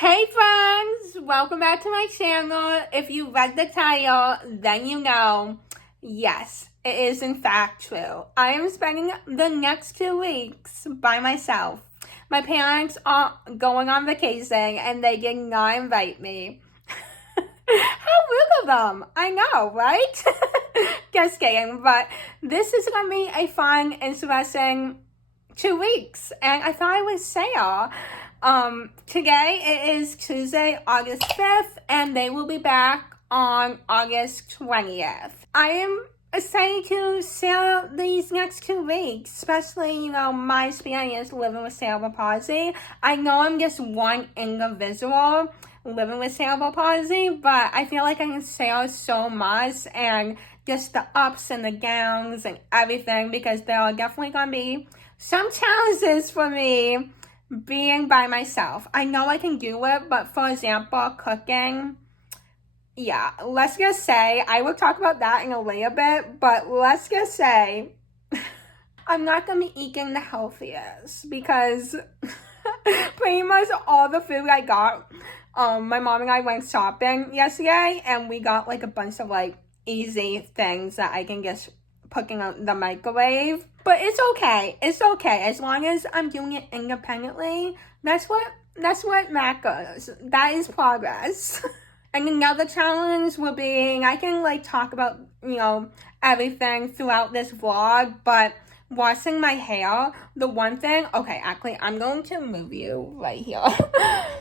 Hey friends, welcome back to my channel. If you read the title, then you know, yes, it is in fact true. I am spending the next 2 weeks by myself. My parents are going on vacation and they did not invite me. How rude of them. I know, right? Just kidding, but this is going to be a fun, interesting 2 weeks, and I thought I would share. Today it is Tuesday, August 5th, and they will be back on August 20th. I am excited to share these next 2 weeks, especially, my experience living with cerebral palsy. I know I'm just one individual living with cerebral palsy, but I feel like I can share so much and just the ups and the downs and everything, because there are definitely going to be some challenges for me being by myself. I know I can do it, but for example, cooking, yeah, let's just say, I will talk about that in a little bit, but let's just say, I'm not going to be eating the healthiest, because pretty much all the food I got, my mom and I went shopping yesterday, and we got like a bunch of like easy things that I can just put in the microwave. But it's okay. It's okay. As long as I'm doing it independently, that's what matters. That is progress. And another challenge will be, I can like talk about, everything throughout this vlog, but washing my hair, the one thing, okay, actually, I'm going to move you right here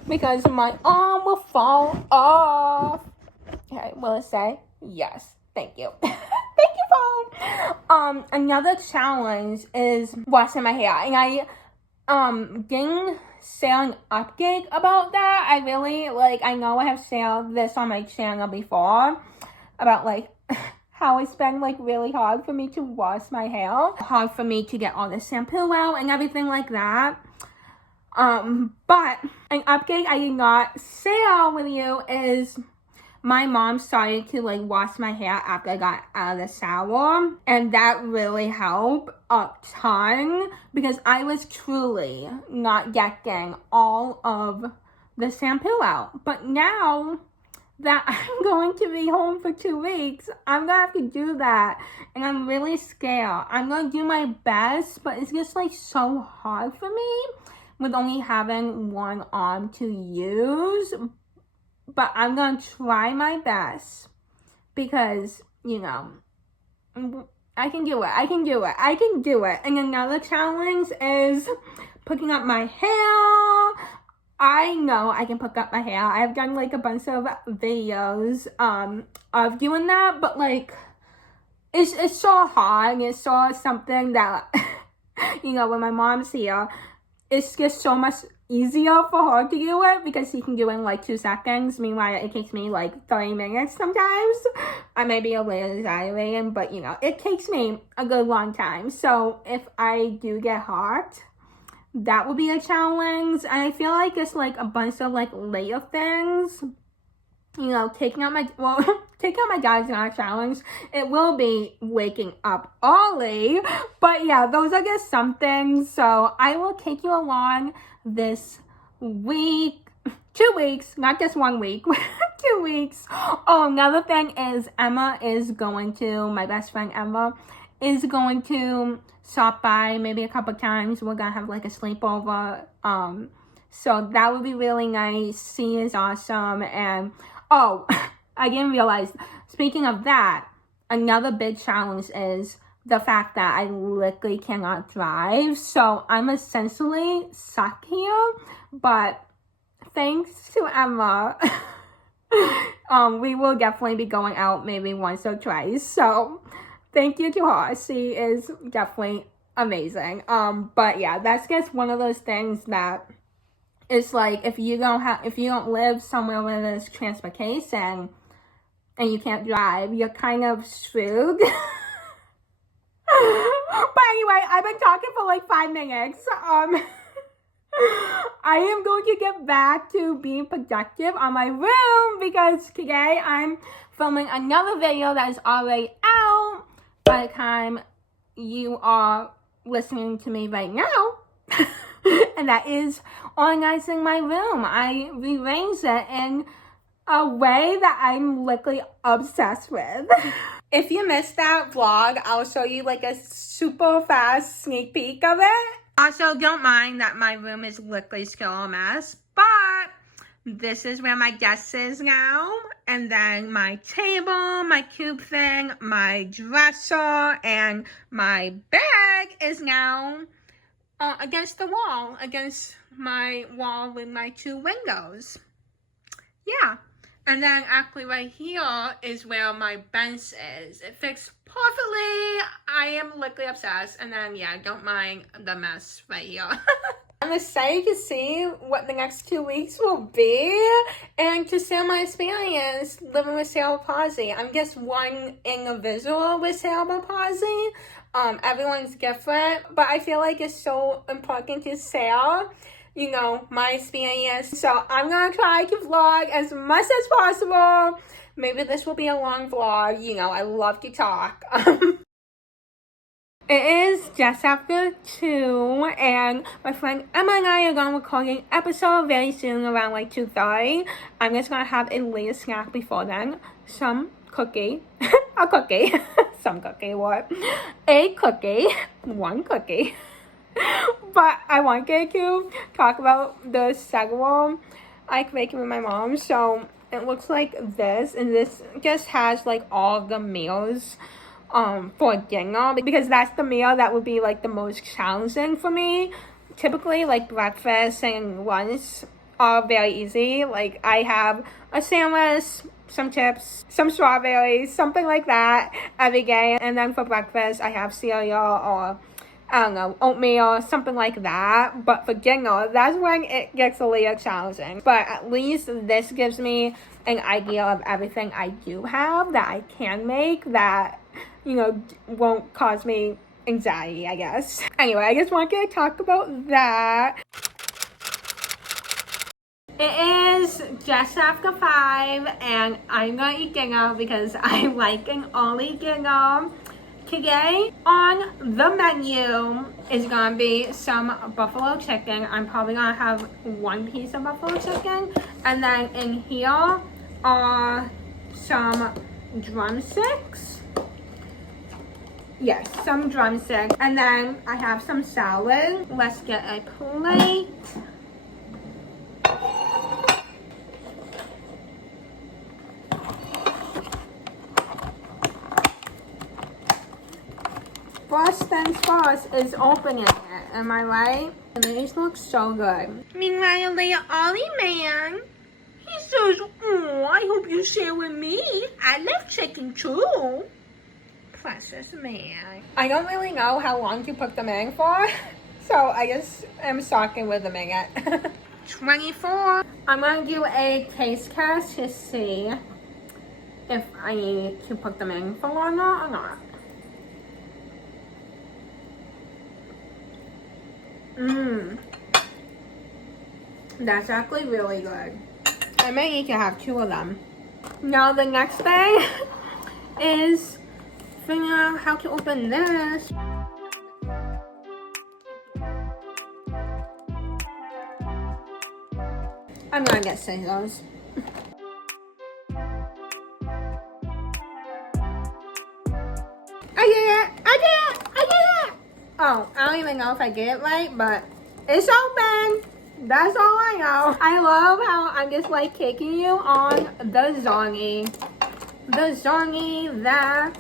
because my arm will fall off. Okay, will it say? Yes. Thank you. Thank you, phone. Another challenge is washing my hair. And I didn't share an update about that. I know I have shared this on my channel before about like how it's been like really hard for me to wash my hair. Hard for me to get all the shampoo out and everything like that. But an update I did not share with you is my mom started to like wash my hair after I got out of the shower, and that really helped a ton because I was truly not getting all of the shampoo out. But now that I'm going to be home for 2 weeks, I'm gonna have to do that, and I'm really scared. I'm gonna do my best, but it's just like so hard for me with only having one arm to use. But I'm going to try my best because, I can do it. I can do it. I can do it. And another challenge is picking up my hair. I know I can pick up my hair. I've done like a bunch of videos of doing that, but like it's so hard. It's so something that, when my mom's here, it's just so much easier for her to do it because she can do it in like 2 seconds. Meanwhile, it takes me like 30 minutes sometimes. I may be a little exaggerating, but it takes me a good long time. So if I do get hurt, that will be a challenge. And I feel like it's like a bunch of like later things. Taking out my dad's not a challenge. It will be waking up early. But yeah, those are just some things. So I will take you along this week, 2 weeks, not just 1 week, 2 weeks. Oh, another thing is my best friend Emma is going to stop by maybe a couple times. We're going to have like a sleepover. So that would be really nice. She is awesome. And oh, I didn't realize, speaking of that, another big challenge is the fact that I literally cannot drive. So I'm essentially stuck here. But thanks to Emma, we will definitely be going out maybe once or twice. So thank you to her. She is definitely amazing. But yeah, that's just one of those things that it's like if you don't live somewhere where there's transportation and you can't drive, you're kind of screwed. But anyway, I've been talking for like 5 minutes. I am going to get back to being productive on my room because today I'm filming another video that is already out by the time you are listening to me right now. and that is organizing my room. I rearranged it in a way that I'm literally obsessed with. If you missed that vlog, I'll show you like a super fast sneak peek of it. Also, don't mind that my room is literally still a mess, but this is where my desk is now. And then my table, my cube thing, my dresser, and my bag is now against the wall, against my wall with my 2 windows. Yeah. And then actually right here is where my bench is. It fits perfectly. I am literally obsessed. And then, yeah, don't mind the mess right here. I'm excited to see what the next 2 weeks will be and to share my experience living with cerebral palsy. I'm just one individual with cerebral palsy. Everyone's different, but I feel like it's so important to share, you know, my experience. So I'm gonna try to vlog as much as possible. Maybe this will be a long vlog. You know, I love to talk. It is just after 2, and my friend Emma and I are going to record an episode very soon around like 2:30. I'm just going to have a little snack before then. Some cookie. A cookie. Some cookie, what? A cookie. One cookie. But I wanted to talk about the cerebral I created with my mom. So it looks like this, and this just has like all the meals for dinner, because that's the meal that would be like the most challenging for me. Typically, like breakfast and lunch are very easy. Like I have a sandwich, some chips, some strawberries, something like that every day, and then for breakfast I have cereal or I don't know, oatmeal, something like that. But for dinner, that's when it gets a little challenging. But at least this gives me an idea of everything I do have that I can make that, you know, won't cause me anxiety, I guess. Anyway, I just wanted to talk about that. It is just after 5, and I'm gonna eat dinner because I like an early dinner. Today on the menu is gonna be some buffalo chicken. I'm probably gonna have 1 piece of buffalo chicken, and then in here are some drumsticks. Yes, some drumsticks. And then I have some salad. Let's get a plate. First things first is opening it. Am I right? And these look so good. Meanwhile, little Ollie man, he says, "Oh, I hope you share with me. I love chicken too." Precious man. I don't really know how long to put them in for, so I just am stalking with them in it. 24. I'm gonna do a taste test to see if I need to put them in for longer or not. That's actually really good. I may need to have 2 of them. Now the next thing is figuring out how to open this. I'm gonna get scissors. I did it! I did it! I did it! Oh, I don't even know if I did it right, but it's open! That's all I know. I love how I'm just like taking you on the journey. The journey that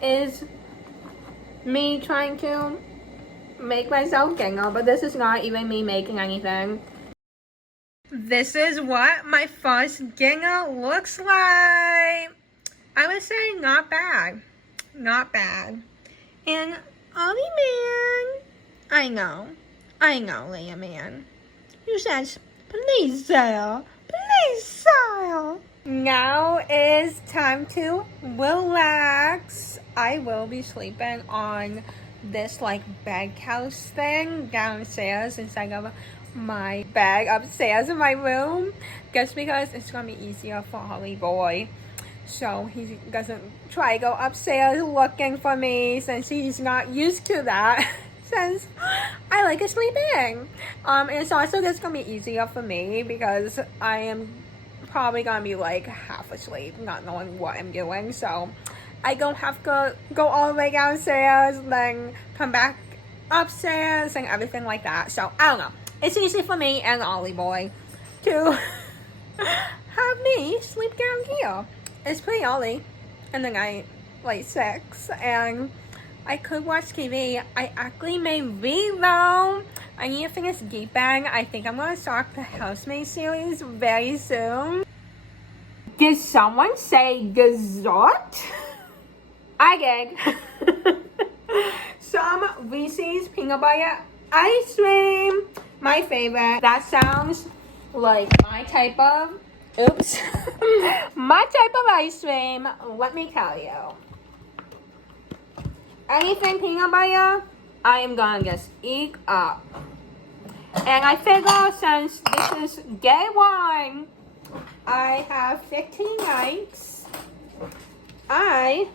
is me trying to make myself dinner, but this is not even me making anything. This is what my first dinner looks like. I would say not bad. Not bad. And Ollie man, I know, Leia man. You says, please, Sarah, please, Sarah. Now is time to relax. I will be sleeping on this like bed couch thing downstairs instead of my bed upstairs in my room, just because it's gonna be easier for Holly boy, so he doesn't try to go upstairs looking for me since he's not used to that. since I like sleeping. It's also just gonna be easier for me because I am probably gonna be like half asleep, not knowing what I'm doing. So I don't have to go all the way downstairs, then come back upstairs and everything like that. So I don't know. It's easy for me and Ollie boy to have me sleep down here. It's pretty early in the night, like 6, and I could watch TV. I actually may read though. I need to finish Deep Bang. I think I'm gonna start the Housemaid series very soon. Did someone say dessert? I did. Some Reese's peanut butter ice cream. My favorite. That sounds like my type of, my type of ice cream, let me tell you. Anything peanut butter, I am gonna just eat up. And I figure since this is day 1, I have 15 nights, I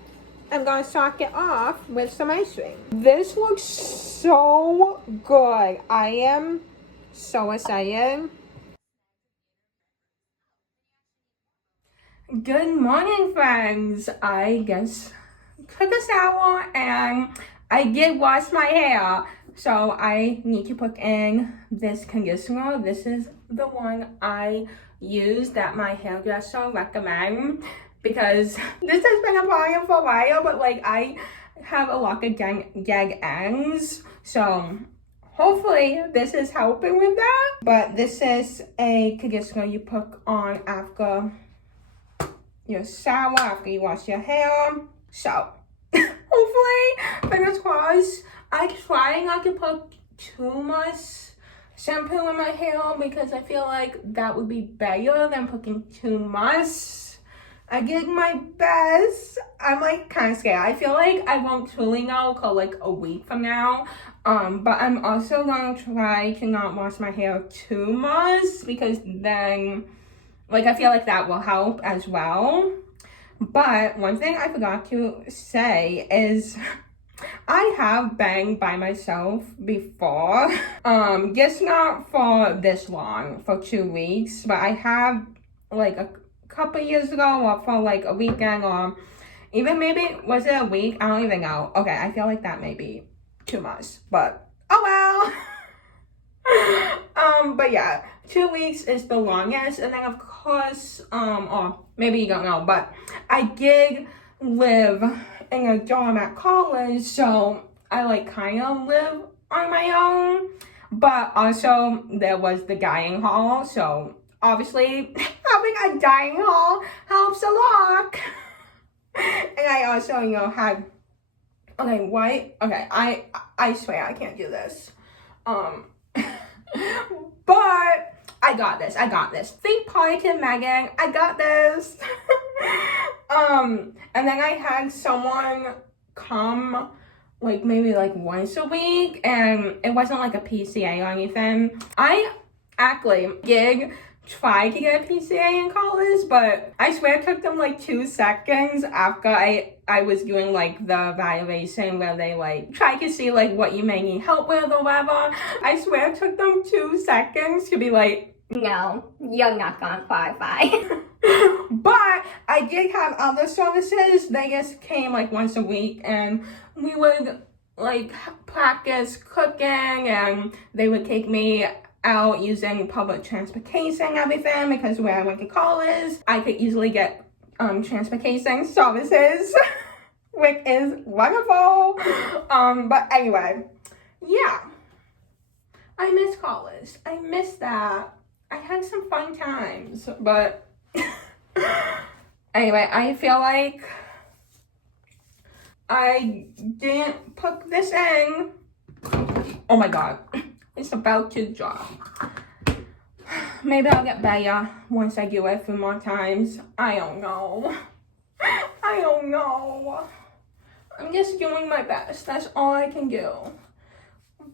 am gonna start it off with some ice cream. This looks so good. I am so excited. Good morning, friends. I just took a shower and I did wash my hair. So I need to put in this conditioner. This is the one I use that my hairdresser recommends because this has been a problem for a while, but like I have a lot of gag ends. So hopefully this is helping with that. But this is a conditioner you put on after your shower, after you wash your hair. So hopefully, fingers crossed. I try not to put too much shampoo in my hair because I feel like that would be better than putting too much. I did my best. I'm like kind of scared. I feel like I won't truly know till like a week from now. But I'm also gonna try to not wash my hair too much because then like I feel like that will help as well. But one thing I forgot to say is I have banged by myself before. Just not for this long, for 2 weeks, but I have like a couple years ago or for like a weekend or even maybe, was it a week? I don't even know. Okay, I feel like that may be too much, but oh well. But yeah, 2 weeks is the longest, and then of course, or maybe you don't know, but I did live in a dorm at college, so I like kind of live on my own, but also there was the dining hall, so obviously having a dining hall helps a lot. And I also, you know, had, I swear I can't do this. But I got this. Think positive, Megan. I got this. And then I had someone come like maybe like once a week, and it wasn't like a PCA or anything. I actually did try to get a PCA in college, but I swear it took them like 2 seconds after I was doing like the evaluation where they like try to see like what you may need help with or whatever. I swear it took them 2 seconds to be like, no, you're not gonna qualify. But I did have other services. They just came like once a week, and we would like practice cooking, and they would take me out using public transportation and everything, because where I went to college, I could easily get transportation services, which is wonderful. But anyway, yeah, I miss college. I miss that. I had some fun times, but anyway, I feel like I didn't put this in. Oh my god. It's about to drop. Maybe I'll get better once I do it a few more times. I don't know. I'm just doing my best. That's all I can do.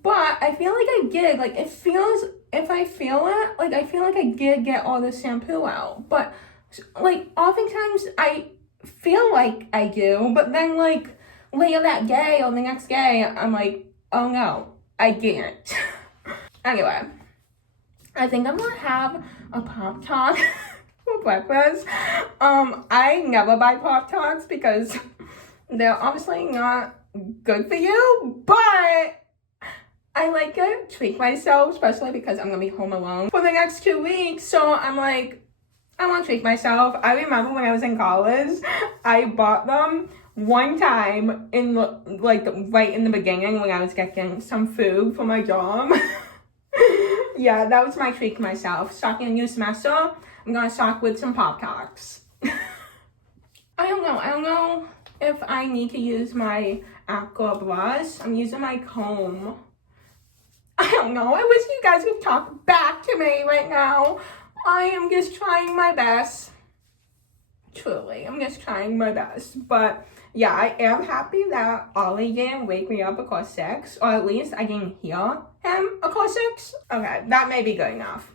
But I feel like I did. Like, it feels, if I feel it, like, I feel like I did get all the shampoo out. But, like, oftentimes I feel like I do. But then, like, later that day or the next day, I'm like, oh no, I can't. Anyway, I think I'm gonna have a Pop-Tart for breakfast. I never buy Pop-Tarts because they're obviously not good for you, but I like to treat myself, especially because I'm gonna be home alone for the next 2 weeks. So I'm like, I want to treat myself. I remember when I was in college, I bought them one time in right in the beginning when I was getting some food for my job. Yeah, that was my treat to myself. Starting a new semester, I'm gonna start with some Pop-Tarts. I don't know if I need to use my aqua brush. I'm using my comb. I don't know. I wish you guys would talk back to me right now. I am just trying my best. Truly, I'm just trying my best. But yeah, I am happy that Ollie didn't wake me up at 6, or at least I didn't hear him at 6. Okay, that may be good enough.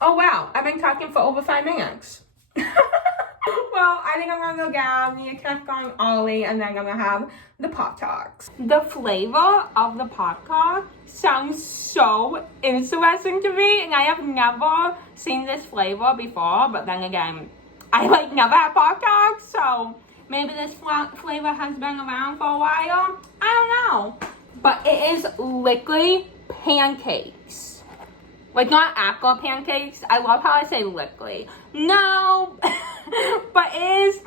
Oh wow, I've been talking for over 5 minutes. Well, I think I'm gonna go down, need to check on Ollie, and then I'm gonna have the Pop-Tarts. The flavor of the Pop-Tart sounds so interesting to me, and I have never seen this flavor before, but then again, I never had Pop-Tarts, so maybe this flavor has been around for a while. I don't know. But it is liquidy pancakes. Not apple pancakes. I love how I say liquidy. No, but it is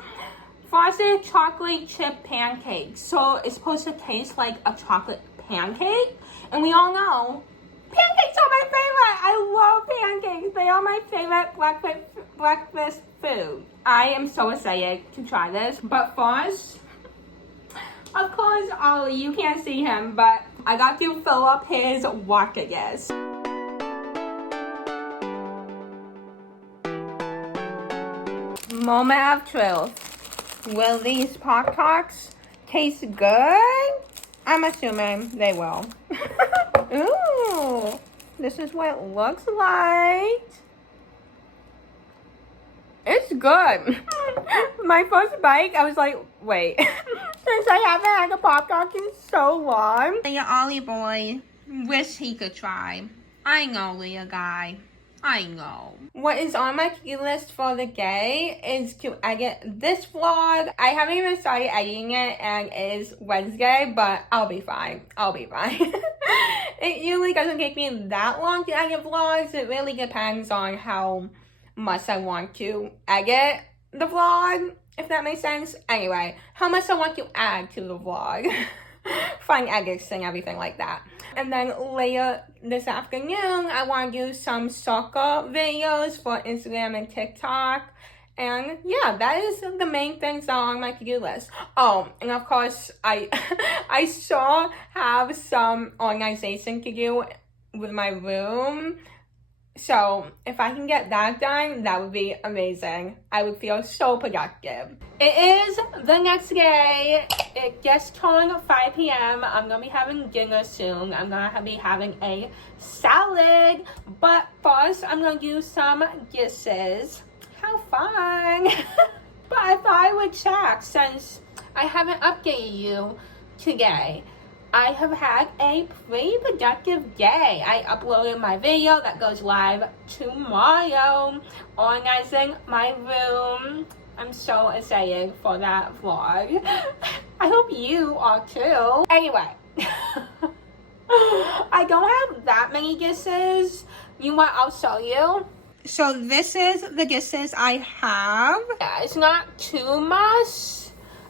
frosted chocolate chip pancakes. So it's supposed to taste like a chocolate pancake. And we all know pancakes are my favorite. I love pancakes. They are my favorite breakfast food. I am so excited to try this. But first, of course, Ollie, you can't see him, but I got to fill up his water glass. Moment of truth. Will these Pop-Tarts taste good? I'm assuming they will. Ooh, this is what it looks like. It's good. My first bite, I was like, wait. Since I haven't had a Pop-Tart in so long. Leah Ollie boy, wish he could try. I know, Leah guy. I know. What is on my to-do list for the day is to edit this vlog. I haven't even started editing it, and it is Wednesday, but I'll be fine. I'll be fine. It usually doesn't take me that long to edit vlogs. It really depends on how much I want to edit the vlog, if that makes sense. Anyway, how much I want to add to the vlog. Find edits and everything like that. And then later this afternoon, I want to do some soccer videos for Instagram and TikTok. And yeah, that is the main things on my to-do list. Oh, and of course, I still have some organization to do with my room. So if I can get that done, that would be amazing. I would feel so productive. It is the next day. It just turned 5 p.m. I'm going to be having dinner soon. I'm going to be having a salad. But first, I'm going to do some dishes. How fun. But I thought I would check since I haven't updated you today. I have had a pretty productive day. I uploaded my video that goes live tomorrow, organizing my room. I'm so excited for that vlog. I hope you are too. Anyway, I don't have that many dishes. You want I'll show you? So this is the dishes I have. Yeah, it's not too much.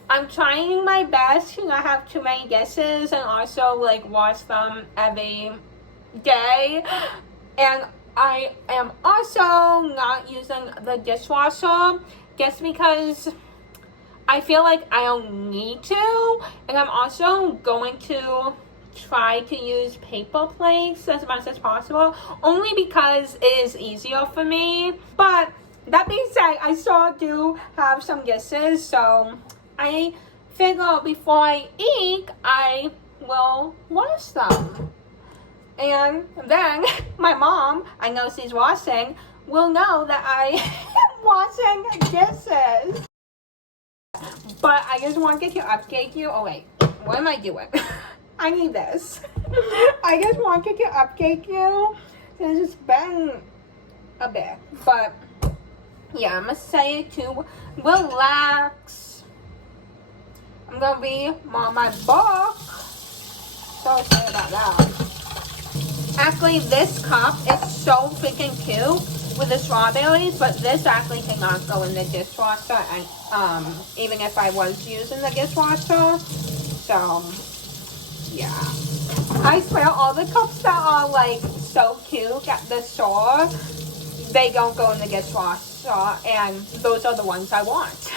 I'm trying my best to not have too many dishes and also wash them every day. And I am also not using the dishwasher just because I feel like I don't need to. And I'm also going to try to use paper plates as much as possible, only because it is easier for me. But that being said, I still do have some dishes, so I figure before I eat, I will wash them. And then my mom, I know she's washing, will know that I am washing dishes. But I just wanted to update you. Oh wait, what am I doing? I need this. I just wanted to update you since it's been a bit. But yeah, I'm gonna say to relax. I'm gonna read my book. So excited about that. Actually, this cup is so freaking cute with the strawberries, but this actually cannot go in the dishwasher, and even if I was using the dishwasher. So yeah, I swear all the cups that are like so cute at the store, they don't go in the dishwasher, and those are the ones I want.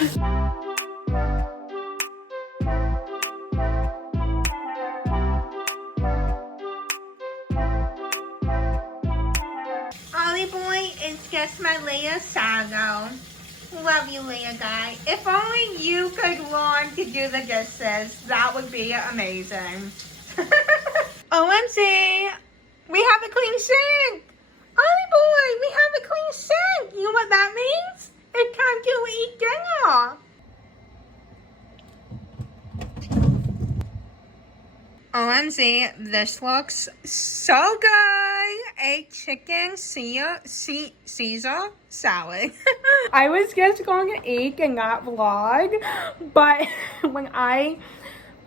Ollie boy is just my Leia Sago. Love you, Leia guy. If only you could learn to do the dishes, that would be amazing. OMG, we have a clean sink. Ollie boy, we have a clean sink. You know what that means? It's time to eat dinner. OMG, this looks so good. A chicken Caesar salad. I was just going to eat and not vlog, but when I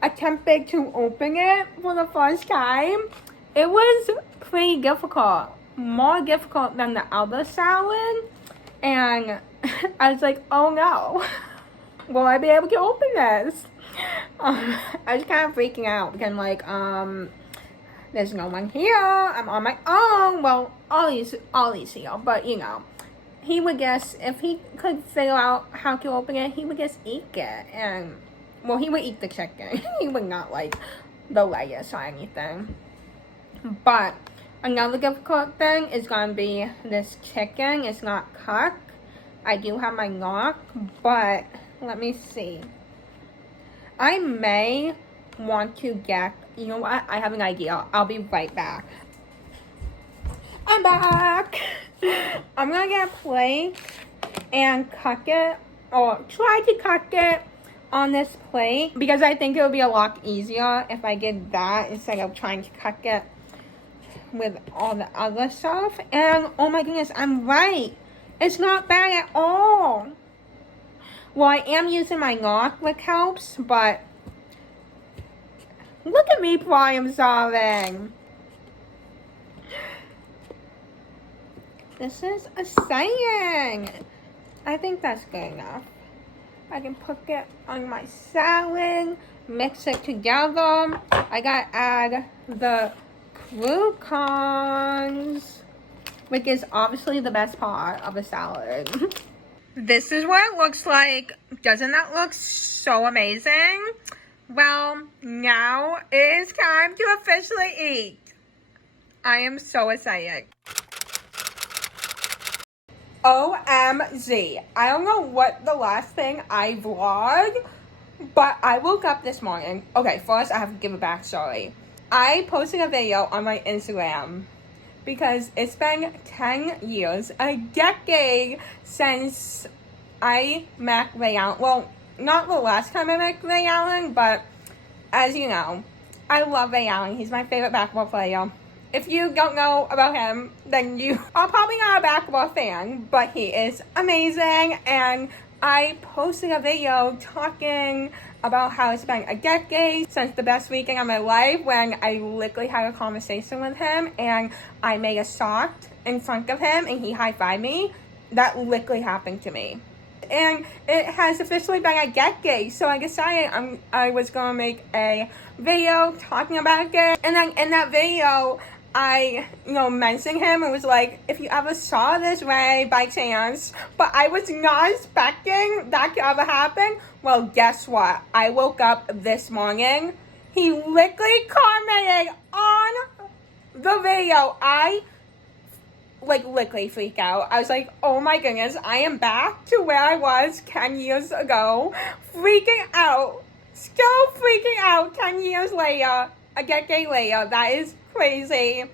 attempted to open it for the first time, it was pretty difficult. More difficult than the other salad. And I was like, oh no. Will I be able to open this? I was kind of freaking out because I'm like, there's no one here. I'm on my own. Well, Ollie's here, but you know, he would guess if he could figure out how to open it, he would just eat it, and well, he would eat the chicken. He would not like the lettuce or anything. But another difficult thing is gonna be this chicken. It's not cooked. I do have my knock, but let me see. I may want to get, you know what? I have an idea. I'll be right back. I'm back. I'm gonna get a plate and cook it, or try to cook it on this plate, because I think it would be a lot easier if I did that instead of trying to cook it with all the other stuff. And oh my goodness, I'm right. It's not bad at all. Well, I am using my knock, which helps, but look at me problem solving. This is a saying. I think that's good enough. I can put it on my salad, mix it together. I gotta add the croutons, which is obviously the best part of a salad. This is what it looks like. Doesn't that look so amazing? Well, now it is time to officially eat. I am so excited. OMG. I don't know what the last thing I vlogged, but I woke up this morning. Okay, first I have to give a backstory. I posted a video on my Instagram because it's been 10 years, a decade since I met Ray Allen. Well, not the last time I met Ray Allen, but as you know, I love Ray Allen. He's my favorite basketball player. If you don't know about him, then you are probably not a basketball fan, but he is amazing. And I posted a video talking about how it's been a decade since the best weekend of my life, when I literally had a conversation with him and I made a shot in front of him and he high-fived me. That literally happened to me. And it has officially been a decade, so I decided I was going to make a video talking about it. And then in that video, I, mentioned him and was like, if you ever saw this Ray by chance, but I was not expecting that to ever happen. Well, guess what? I woke up this morning. He literally commented on the video. I literally freak out. I was like, oh my goodness, I am back to where I was 10 years ago. Freaking out. Still freaking out 10 years later. A decade later. That is crazy.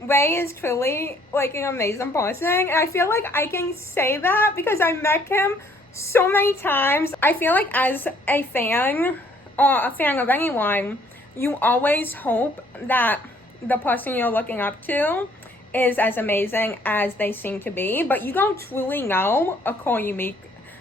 Ray is truly an amazing person. And I feel like I can say that because I met him so many times. I feel like as a fan, or a fan of anyone, you always hope that the person you're looking up to is as amazing as they seem to be, but you don't truly know until you meet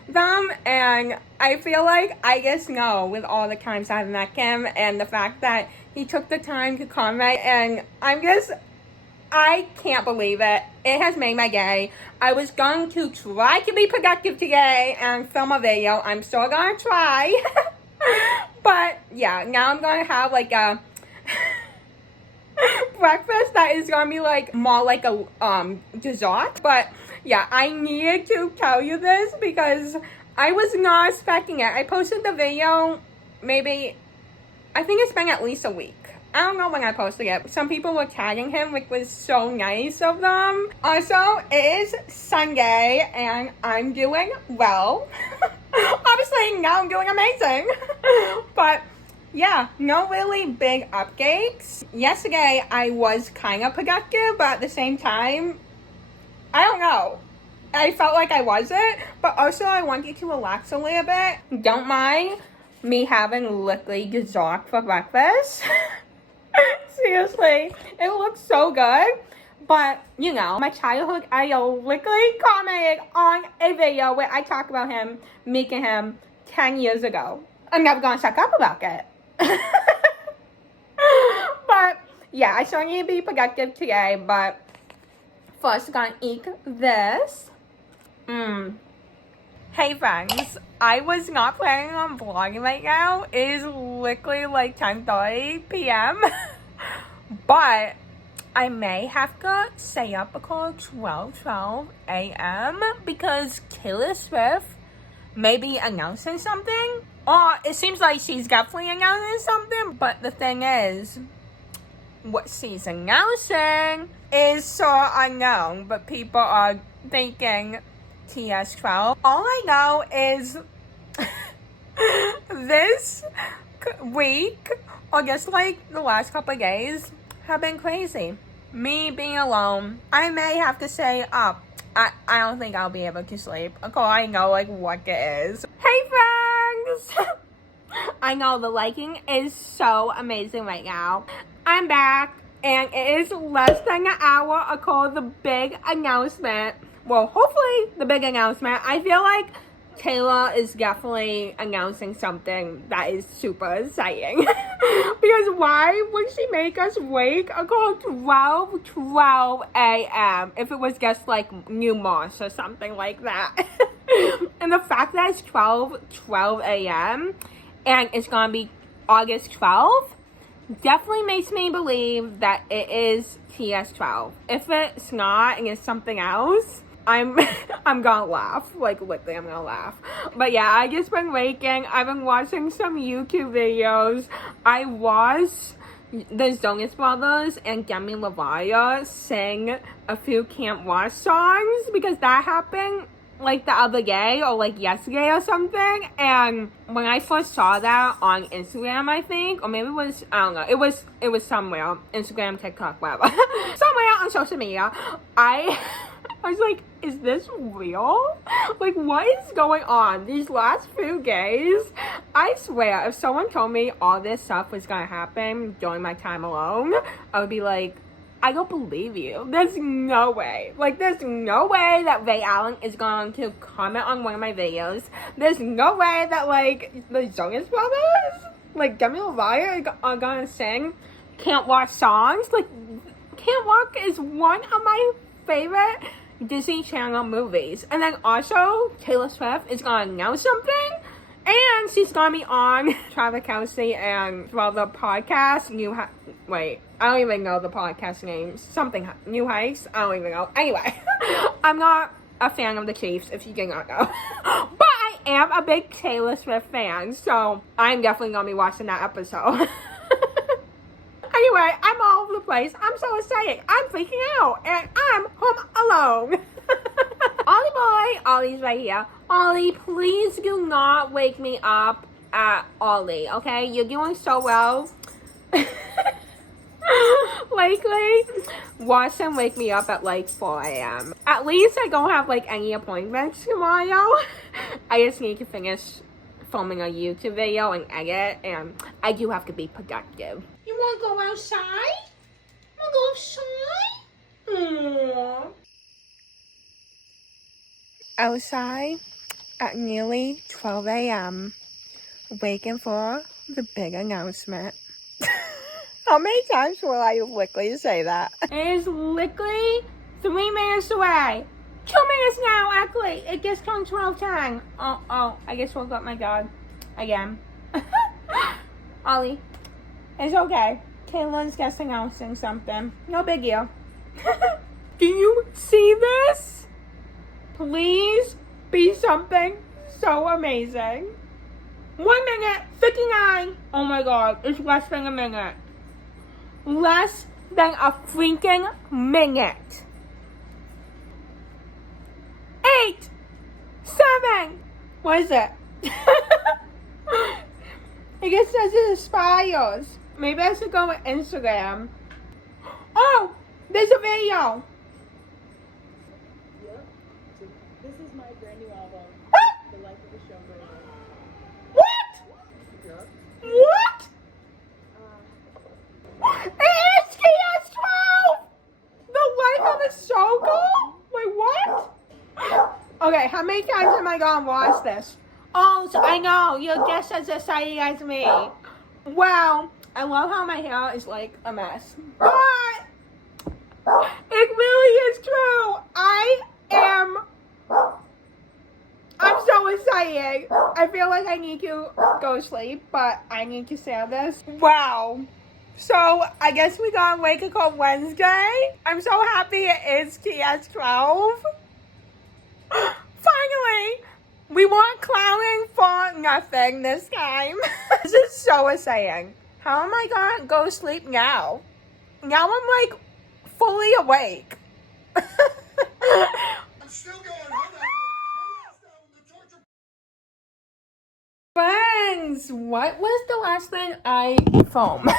them. And I feel like I just know with all the times I've met him and the fact that he took the time to comment, and I can't believe it. It has made my day. I was going to try to be productive today and film a video. I'm still gonna try. But yeah, now I'm gonna have like a breakfast that is gonna be like more like a dessert. But yeah, I needed to tell you this because I was not expecting it. I posted the video maybe, I think it's been at least a week. I don't know when I posted it. Some people were tagging him, which was so nice of them. Also, it is Sunday and I'm doing well. Obviously, now I'm doing amazing. But yeah, no really big updates. Yesterday, I was kind of productive, but at the same time, I don't know. I felt like I wasn't, but also I want you to relax a little bit. Don't mind me having liquid dessert for breakfast. Seriously, it looks so good. But, you know, my childhood idol literally commented on a video where I talk about him, meeting him 10 years ago. I'm never gonna shut up about it. But, yeah, I still need to be productive today, but first, I'm gonna eat this. Hey friends, I was not planning on vlogging right now. It is literally like 10:30 p.m. But I may have to stay up until 12 a.m. because Taylor Swift may be announcing something. Or it seems like she's definitely announcing something, but the thing is, what she's announcing is so unknown, but people are thinking TS12. All I know is this week, or just like the last couple of days, have been crazy. Me being alone, I may have to stay up. I don't think I'll be able to sleep until I know like what it is. Hey friends! I know the lighting is so amazing right now. I'm back and it is less than an hour until the big announcement. Well, hopefully the big announcement. I feel like Taylor is definitely announcing something that is super exciting. Because why would she make us wake until 12 a.m. if it was just like New Mars or something like that? And the fact that it's 12 a.m. and it's gonna be August 12th definitely makes me believe that it is TS12. If it's not and it's something else, I'm gonna laugh. Like, literally, I'm gonna laugh. But yeah, I just been waking. I've been watching some YouTube videos. I watched the Jonas Brothers and Demi Lovato sing a few Can't Watch songs because that happened like the other day or like yesterday or something. And when I first saw that on Instagram, I think, or maybe it was, I don't know, it was somewhere, Instagram, TikTok, whatever, somewhere on social media, I was like, is this real? Like, what is going on these last few days? I swear, if someone told me all this stuff was gonna happen during my time alone, I would be like, I don't believe you. There's no way. Like, there's no way that Ray Allen is going to comment on one of my videos. There's no way that, like, the Jonas Brothers, like, Demi Lovato are gonna sing Can't Watch songs. Like, Can't Walk is one of my favorite Disney Channel movies. And then also, Taylor Swift is gonna announce something. And she's gonna be on Travis Kelce and the podcast, wait, I don't even know the podcast name. Something, New Heights? I don't even know. Anyway, I'm not a fan of the Chiefs, if you did not know. But I am a big Taylor Swift fan, so I'm definitely gonna be watching that episode. Anyway, I'm all over the place. I'm so excited. I'm freaking out. And I'm home alone. Ollie boy. Ollie's right here. Ollie, please do not wake me up at Ollie, okay? You're doing so well. Lately, watch him wake me up at like 4 a.m. At least I don't have like any appointments tomorrow. I just need to finish filming a YouTube video and edit, and I do have to be productive. You want to go outside? Want to go outside? Outside at nearly 12 a.m. waiting for the big announcement. How many times will I literally say that? It is literally 3 minutes away. 2 minutes now, actually. It just turned 12:10. Oh, I just woke up my dog again. Ollie, it's okay. Caitlin's just announcing something. No big deal. Do you see this? Please be something so amazing. 1 minute, 59. Oh my god, it's less than a minute. Less than a freaking minute. 8, 7. What is it? It just says it expires. Maybe I should go with Instagram. Oh, there's a video. Yep. So this is my brand new album, The Life of a Showgirl. What? Yep. What? It is TS12! The Life of a Showgirl? Wait, what? Okay, how many times am I gonna watch this? Oh, so I know, you're just as excited as me. Well, I love how my hair is like a mess. But it really is true. I'm so excited. I feel like I need to go to sleep, but I need to say this. Wow. So, I guess we got Wake Up Call Wednesday. I'm so happy it is TS12. Finally! We weren't clowning for nothing this time. This is so exciting. How am I gonna go to sleep now? Now I'm like fully awake. I'm still going. Hold on. Friends, what was the last thing I filmed?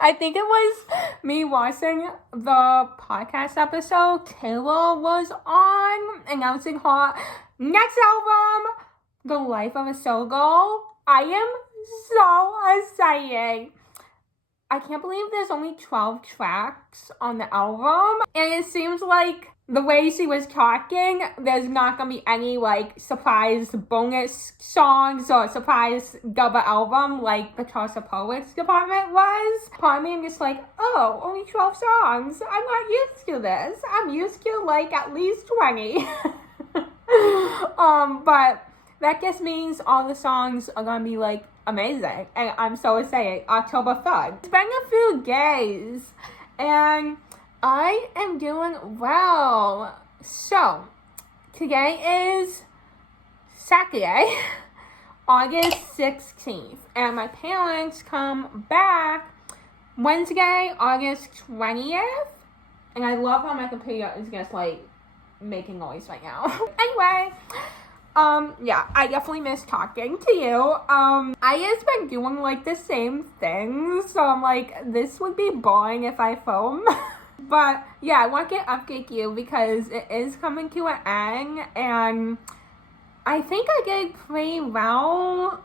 I think it was me watching the podcast episode Taylor was on, announcing her next album, The Life of a Showgirl. I am so excited. I can't believe there's only 12 tracks on the album, and it seems like the way she was talking, there's not gonna be any like surprise bonus songs or surprise double album like the Toss of Poets department was. Part of me I'm just like, oh, only 12 songs. I'm not used to this. I'm used to like at least 20. But that just means all the songs are gonna be like amazing, and I'm so excited. October 3rd. It's been a few days, and I am doing well. So, today is Saturday, August 16th, and my parents come back Wednesday, August 20th, and I love how my computer is just like making noise right now. Anyway, yeah, I definitely miss talking to you. I just been doing like the same things, so I'm like, this would be boring if I film. But yeah, I want to update you because it is coming to an end, and I think I did pretty well.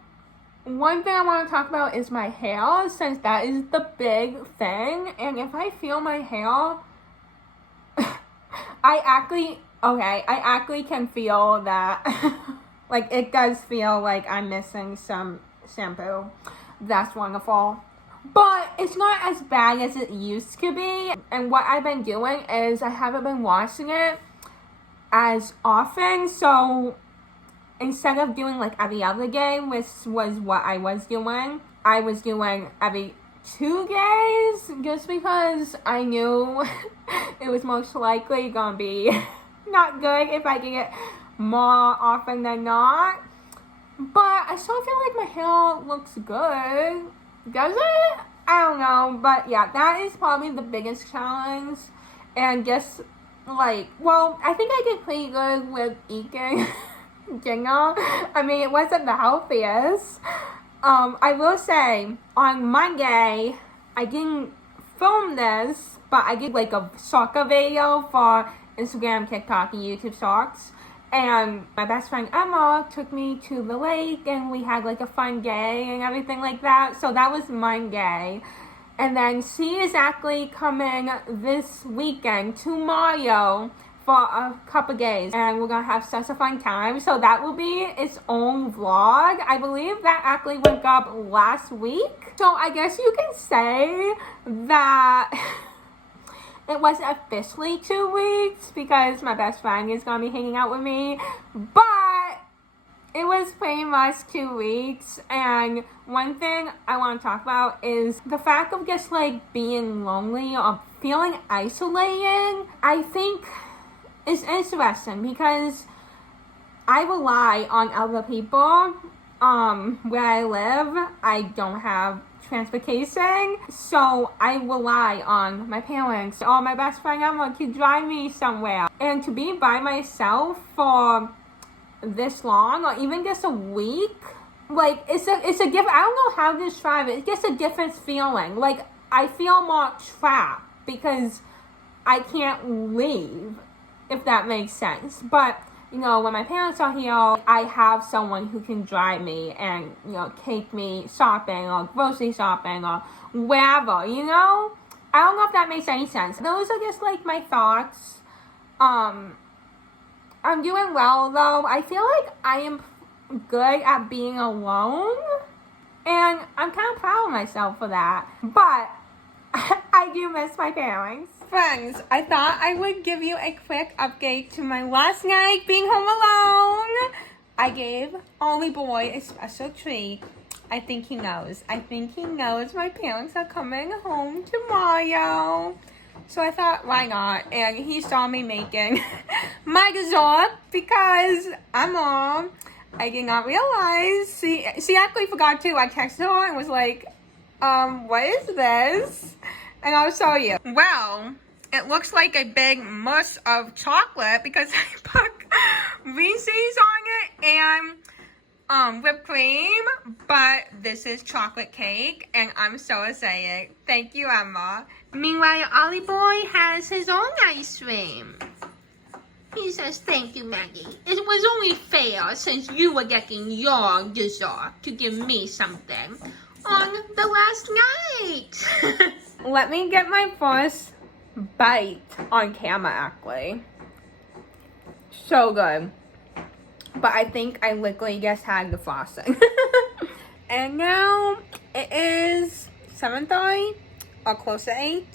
One thing I want to talk about is my hair, since that is the big thing, and if I feel my hair, I actually can feel that, like, it does feel like I'm missing some shampoo. That's wonderful. But it's not as bad as it used to be. And what I've been doing is I haven't been washing it as often. So instead of doing like every other day, which was what I was doing every 2 days, just because I knew it was most likely gonna be not good if I did it more often than not. But I still feel like my hair looks good. Does it? I don't know. But yeah, that is probably the biggest challenge. And just like, well, I think I did pretty good with eating dinner. I mean, it wasn't the healthiest. I will say, on Monday, I didn't film this, but I did like a soccer video for Instagram, TikTok, and YouTube Shorts. And my best friend Emma took me to the lake and we had like a fun day and everything like that. So that was Monday. And then she is actually coming this weekend tomorrow for a couple days. And we're going to have such a fun time. So that will be its own vlog. I believe that actually went up last week. So I guess you can say that it was officially 2 weeks because my best friend is going to be hanging out with me. But it was pretty much 2 weeks. And one thing I want to talk about is the fact of just like being lonely or feeling isolated. I think is interesting because I rely on other people. Where I live, I don't have transportation, so I rely on my parents or my best friend Emma to drive me somewhere. And to be by myself for this long or even just a week, like it's a gift. I don't know how to describe it. It's just a different feeling. Like I feel more trapped because I can't leave, if that makes sense. But you know, when my parents are here, I have someone who can drive me and, you know, take me shopping or grocery shopping or wherever, you know? I don't know if that makes any sense. Those are just like my thoughts. I'm doing well though. I feel like I am good at being alone. And I'm kind of proud of myself for that. But I do miss my parents. Friends, I thought I would give you a quick update to my last night being home alone. I gave Ollie Boy a special treat. I think he knows. My parents are coming home tomorrow. So I thought, why not? And he saw me making my dessert because I'm mom. I did not realize. She actually forgot too. I texted her and was like, what is this? And I'll show you. Well, it looks like a big mousse of chocolate because I put Reese's on it and whipped cream. But this is chocolate cake and I'm so excited. Thank you, Emma. Meanwhile, Ollie Boy has his own ice cream. He says, thank you, Maggie. It was only fair since you were getting your dessert to give me something on the last night. Let me get my first bite on camera, actually. So good. But I think I literally just had the frosting. And now it is 7:30 or close to 8.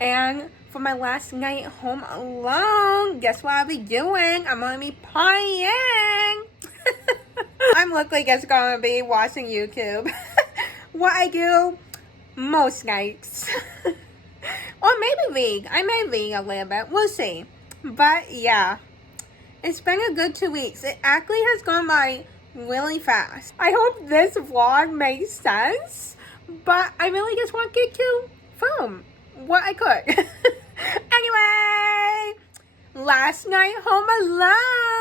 And for my last night home alone, guess what I'll be doing? I'm gonna be partying. I'm literally just gonna be watching YouTube. What I do most nights. Or maybe read. I may read a little bit. We'll see. But yeah. It's been a good 2 weeks. It actually has gone by really fast. I hope this vlog makes sense. But I really just wanted to film what I could. Anyway. Last night home alone.